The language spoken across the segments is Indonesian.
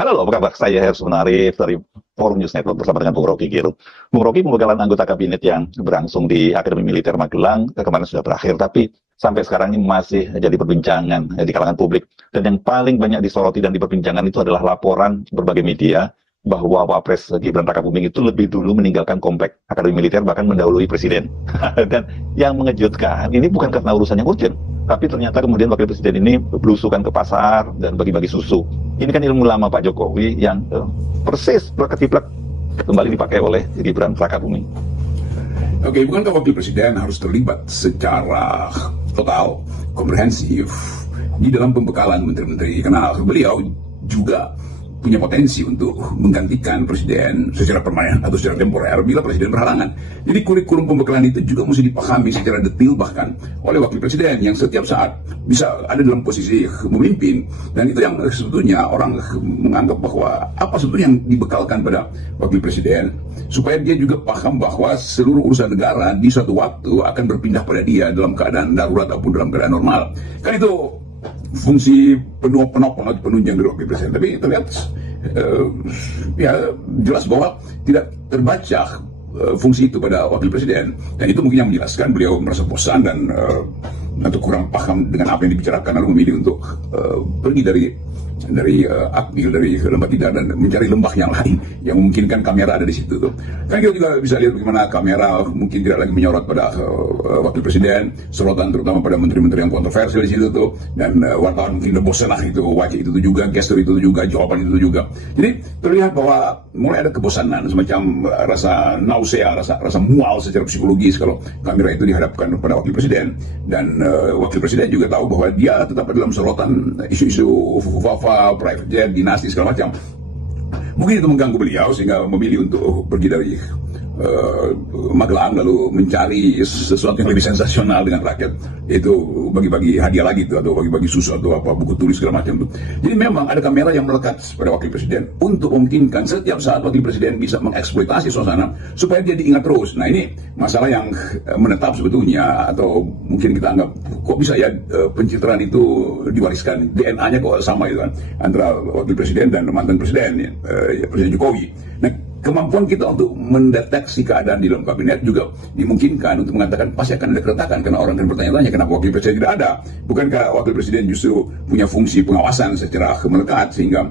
Halo, apa kabar? Saya Hersun Arif dari Forum News Network bersama dengan Bung Rocky Gerung. Bung Rocky merupakan anggota kabinet yang berlangsung di Akademi Militer Magelang, kemarin sudah berakhir, tapi sampai sekarang ini masih jadi perbincangan di kalangan publik. Dan yang paling banyak disoroti dan diperbincangkan itu adalah laporan berbagai media bahwa Wapres Gibran Rakabuming itu lebih dulu meninggalkan komplek Akademi Militer, bahkan mendahului Presiden. Dan yang mengejutkan, ini bukan karena urusannya urgent, tapi ternyata kemudian Wakil Presiden ini belusukan ke pasar dan bagi-bagi susu. Ini kan ilmu lama Pak Jokowi yang persis plek-ketiplek kembali dipakai oleh Gibran Rakabuming. Oke, bukankah Wakil Presiden harus terlibat secara total, komprehensif di dalam pembekalan menteri-menteri? Karena beliau juga punya potensi untuk menggantikan presiden secara permanen atau secara temporer bila presiden berhalangan. Jadi kurikulum pembekalan itu juga mesti dipahami secara detail bahkan oleh wakil presiden yang setiap saat bisa ada dalam posisi memimpin. Dan itu yang sebetulnya orang menganggap bahwa apa sebetulnya yang dibekalkan pada wakil presiden supaya dia juga paham bahwa seluruh urusan negara di suatu waktu akan berpindah pada dia dalam keadaan darurat ataupun dalam keadaan normal. Kan itu fungsi penopang atau penunjang dari wakil presiden. Tapi terlihat ya jelas bahwa tidak terbaca fungsi itu pada wakil presiden, dan itu mungkin yang menjelaskan beliau merasa bosan dan atau kurang paham dengan apa yang dibicarakan, lalu memilih untuk pergi dari akmil, dari lembah tidar dan mencari lembah yang lain yang memungkinkan kamera ada di situ tuh. Kan kita juga bisa lihat bagaimana kamera mungkin tidak lagi menyorot pada wakil presiden, sorotan terutama pada menteri-menteri yang kontroversial di situ tuh, dan wartawan mungkin udah bosan lah itu wajah itu juga, gestur itu juga, jawaban itu juga. Jadi terlihat bahwa mulai ada kebosanan, semacam rasa nausea, rasa mual secara psikologis kalau kamera itu dihadapkan kepada wakil presiden. Dan wakil presiden juga tahu bahwa dia tetap dalam sorotan isu-isu private jet, dinasti, segala macam. Mungkin itu mengganggu beliau sehingga memilih untuk pergi dari Magelang lalu mencari sesuatu yang lebih sensasional dengan rakyat, yaitu bagi-bagi hadiah lagi itu, atau bagi-bagi susu atau apa, buku tulis segala macam itu. Jadi memang ada kamera yang melekat pada wakil presiden untuk memungkinkan setiap saat wakil presiden bisa mengeksploitasi suasana supaya dia diingat terus. Nah, ini masalah yang menetap sebetulnya, atau mungkin kita anggap kok bisa ya pencitraan itu diwariskan, DNA-nya kok sama itu kan antara wakil presiden dan mantan presiden ya, Presiden Jokowi. Nah, kemampuan kita untuk mendeteksi keadaan di dalam kabinet juga dimungkinkan untuk mengatakan pasti akan ada keretakan, karena orang akan bertanya-tanya kenapa wakil presiden tidak ada. Bukankah wakil presiden justru punya fungsi pengawasan secara melekat sehingga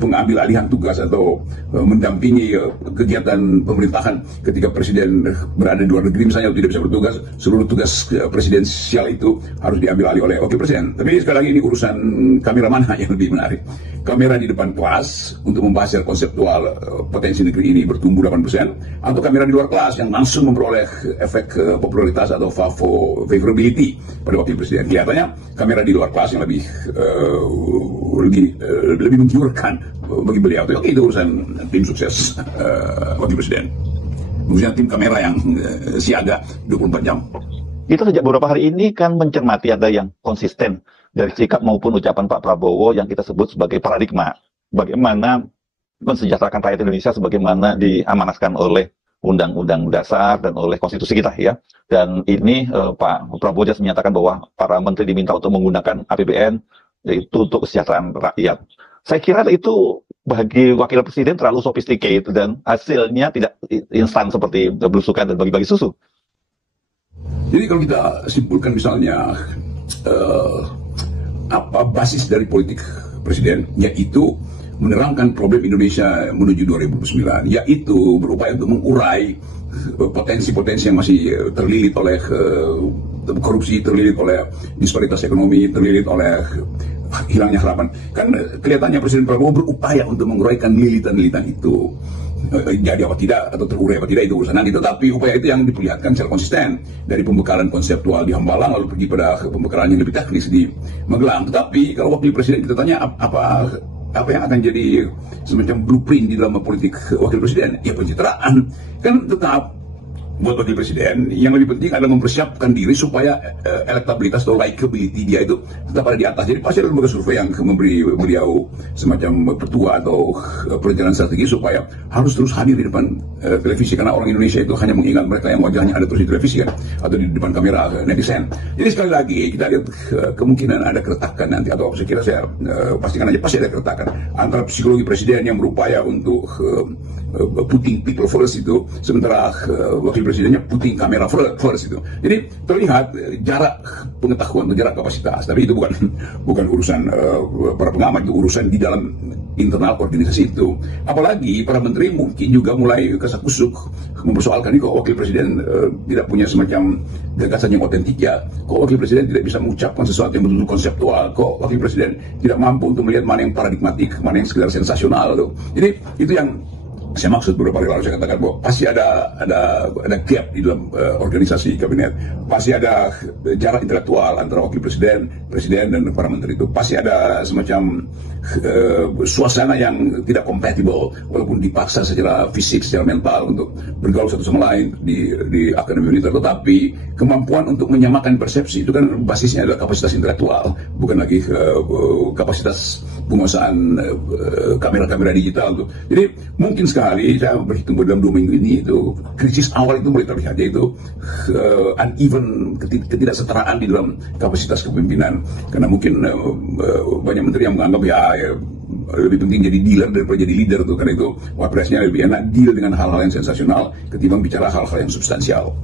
pengambil alihan tugas atau mendampingi kegiatan pemerintahan ketika presiden berada di luar negeri misalnya atau tidak bisa bertugas, seluruh tugas presidensial itu harus diambil alih oleh wakil presiden. Tapi sekali lagi ini urusan kamera mana yang lebih menarik. Kamera di depan kelas untuk membahas secara konseptual potensi negeri ini bertumbuh 8%, atau kamera di luar kelas yang langsung memperoleh efek popularitas atau favorability pada wakil presiden. Kelihatannya kamera di luar kelas yang lebih menggiurkan bagi beliau. Oke, itu urusan tim sukses wakil presiden. Maksudnya tim kamera yang siaga 24 jam. Itu sejak beberapa hari ini kan mencermati ada yang konsisten dari sikap maupun ucapan Pak Prabowo yang kita sebut sebagai paradigma. Bagaimana mensejahterakan rakyat Indonesia sebagaimana diamanaskan oleh Undang-Undang Dasar dan oleh konstitusi kita ya. Dan ini Pak Prabowo just menyatakan bahwa para menteri diminta untuk menggunakan APBN itu untuk kesejahteraan rakyat. Saya kira itu bagi wakil presiden terlalu sophisticated dan hasilnya tidak instan seperti belusukan dan bagi-bagi susu. Jadi kalau kita simpulkan misalnya apa basis dari politik presiden, yaitu menerangkan problem Indonesia menuju 2009, yaitu berupaya untuk mengurai potensi-potensi yang masih terlilit oleh korupsi, terlilit oleh disparitas ekonomi, terlilit oleh hilangnya harapan. Kan kelihatannya Presiden Prabowo berupaya untuk menguraikan lilitan-lilitan itu. Jadi apa tidak atau terurai apa tidak itu urusan nanti, tetapi upaya itu yang diperlihatkan secara konsisten dari pembekalan konseptual di Hambalang lalu pergi pada pembekalan yang lebih teknis di Magelang. Tetapi kalau wakil presiden kita tanya apa yang akan jadi semacam blueprint di dalam politik wakil presiden, ya pencitraan. Kan tetap buat wakil presiden, yang lebih penting adalah mempersiapkan diri supaya elektabilitas atau likability dia itu tetap ada di atas. Jadi pasti ada lembaga survei yang memberi beliau semacam petua atau perencanaan strategi supaya harus terus hadir di depan televisi, karena orang Indonesia itu hanya mengingat mereka yang wajahnya ada terus di televisi kan, atau di depan kamera netizen. Jadi sekali lagi kita lihat kemungkinan ada keretakan nanti, atau saya kira saya pastikan aja pasti ada keretakan antara psikologi presiden yang berupaya untuk putting people first itu, sementara wakil presidennya putting kamera first itu. Jadi terlihat jarak pengetahuan atau jarak kapasitas, tapi itu bukan urusan para pengamat, itu urusan di dalam internal organisasi itu. Apalagi para menteri mungkin juga mulai kasak-kusuk mempersoalkan ini, kok wakil presiden tidak punya semacam gagasan yang otentik ya, kok wakil presiden tidak bisa mengucapkan sesuatu yang betul-betul konseptual, kok wakil presiden tidak mampu untuk melihat mana yang paradigmatik, mana yang sekedar sensasional tuh. Jadi itu yang saya maksud beberapa hari lalu saya katakan bahwa pasti ada gap di dalam organisasi kabinet, pasti ada jarak intelektual antara wakil presiden dan para menteri itu, pasti ada semacam suasana yang tidak compatible walaupun dipaksa secara fisik, secara mental untuk bergaul satu sama lain di akademi militer, tetapi kemampuan untuk menyamakan persepsi itu kan basisnya adalah kapasitas intelektual, bukan lagi kapasitas penguasaan kamera-kamera digital tuh. Jadi mungkin sekali saya berhitung dalam 2 minggu ini itu krisis awal itu mulai terlihat, yaitu uneven, ketidaksetaraan di dalam kapasitas kepemimpinan, karena mungkin banyak menteri yang menganggap ya lebih penting jadi dealer daripada jadi leader tuh, karena itu wapresnya lebih enak deal dengan hal-hal yang sensasional ketimbang bicara hal-hal yang substansial.